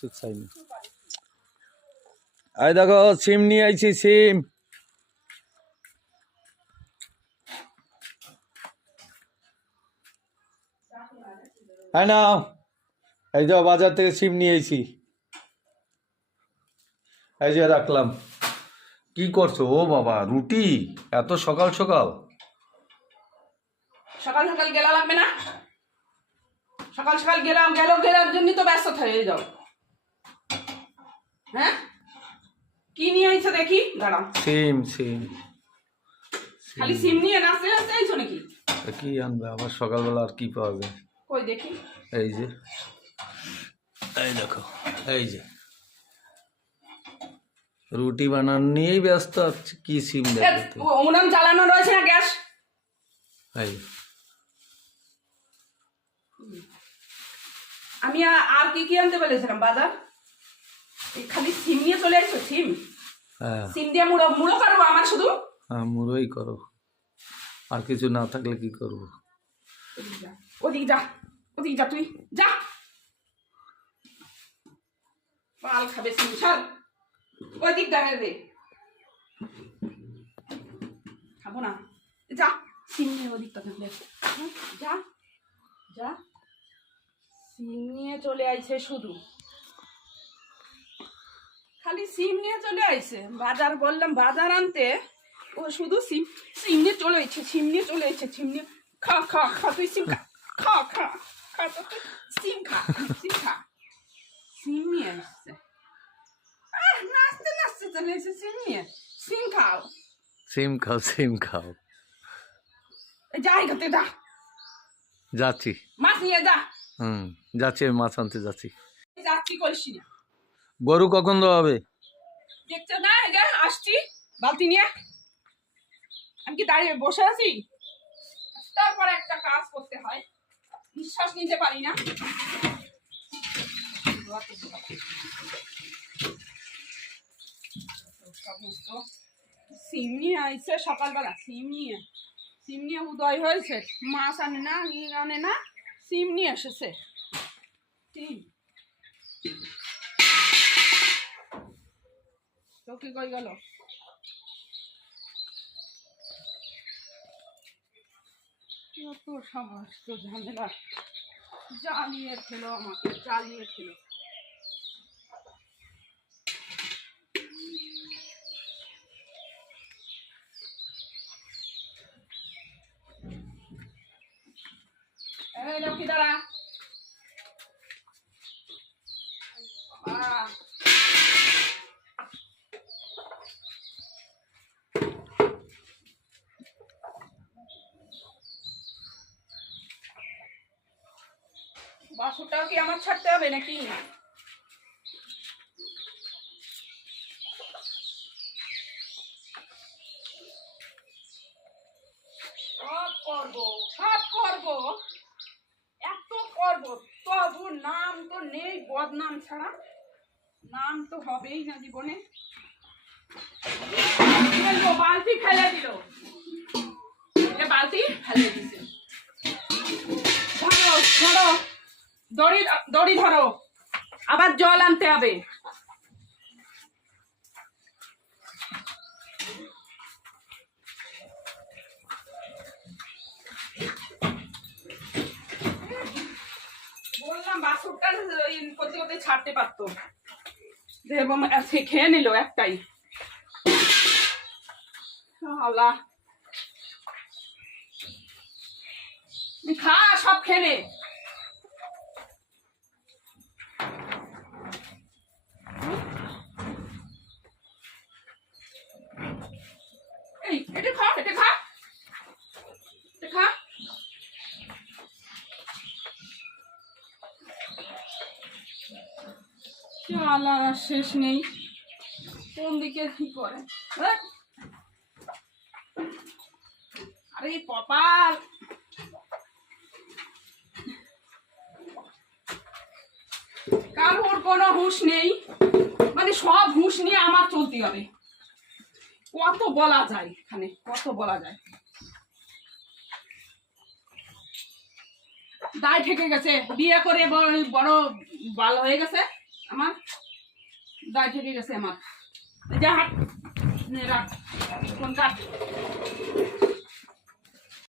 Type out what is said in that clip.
ওষুধ চাইনি। এই দেখো সিম নিয়ে আইছি, সিম। হ্যাঁ না, এই যে বাজার থেকে সিম নিয়ে আইছি, এই যে রাখলাম। কি করছো? ও বাবা, রুটি এত সকাল সকাল? সকাল সকাল গেলা লাগবে না? সকাল সকাল গেলার জন্যই তো ব্যস্ত হয়ে যাও। হ্যাঁ, কি নিয়ে আইছো দেখি? দাঁড়াও। সিম সিম। খালি সিম নিয়ে নাচতে নাচতে আইছো নাকি? কি আনবে আবার সকালবেলা? আর কি পাওয়া যায়? কই দেখি। এই যে, এই দেখো, এই যে রুটি বানানো নিয়েই ব্যস্ত আছে। কি সিম দেখো? উনান জ্বালানো রয়েছে না গ্যাস? এই আমি আর কি কি আনতে বলেছিলাম বাজার? এই খালি সিম নিয়ে চলে আসছো? সিম? হ্যাঁ, সিম দিয়ে মুড়ো মুড়ো করবো আমার শুধু? হ্যাঁ, মুড়োই করো, আর কিছু না থাকলে কি করবো? ওদিকে যা, ওদিকে যা, তুই যা। পাল খাবে সিম, সর ওদিক দেখা দে। খাবো না, যা। সিম নিয়ে ওদিকটা থাকলে যা যা। সিম নিয়ে চলে আইছে শুধু, খালি সিম নিয়ে চলে আইছে। বাজার বললাম বাজার আনতে, ও শুধু সিম সিম নিয়ে চলে আইছে, সিম নিয়ে চলে আইছে। সিম নিয়ে খা খা খা, তুই সিম খা খা খা খা, তো তুই সিম খা, সিম খা। সিম নিয়ে আসছে, নাচতে নাচতে চলে এসে সিম নিয়ে। সিম খাও, সিম খাও, সিম খাও। যাই করতে যা, যাচ্ছি। মাছ নিয়ে যা। যাচ্ছি, আমি মাছ আনতে যাচ্ছি। যাচ্ছি করিস না। গরু কখন দেওয়া হবে? দেখছো না, আসছি বালতি নিয়ে। আমি কি দাঁড়িয়ে বসে আছি? তারপরে একটা কাজ করতে হয়, নিঃশ্বাস নিতে পারি না। সিম নিয়ে আইছে সকালবেলা, সিম নিয়ে উদয় হয়েছে। মাছ আনে না, আনে না, সিম নিয়ে এসেছে। সিম তো কি কই গেল? কত সমস্ত ঝামেলা, জ্বালিয়ে খেলো আমাকে, জ্বালিয়ে খেলো। এই লক্ষ্মী দাঁড়া। বাসনটাও কি আমার ছাড়তে হবে নাকি? সব করবো, এত করবো, তবু নাম তো নেই, বদনাম ছাড়া। নাম তো হবেই না জীবনে। বালতি ফেলে দিল, বালতি ফেলে দিছে। ধরো ধরো, দড়ি ধরো, আবার জল আনতে হবে। বললাম বাসুরটা করতে করতে ছাড়তে পারতো, খেয়ে নিল একটাই। আল্লাহ, খা, সব খেয়ে নে। এই এটা খা, এটা খা, এটা খা। আল্লাহ শেষ নেই, কোন দিকে কি করে। আরে কপাল, কারোর কোনো হুঁশ নেই, মানে সব হুঁশ নিয়ে আমার চলতে হবে। কত বলা যায় এখানে, কত বলা যায়। দায় ঠেকে গেছে, বিয়ে করে বড় বাল হয়ে গেছে, আমার গায়ে থেকে গেছে আমার যা হাট নে রাখ কোন কাট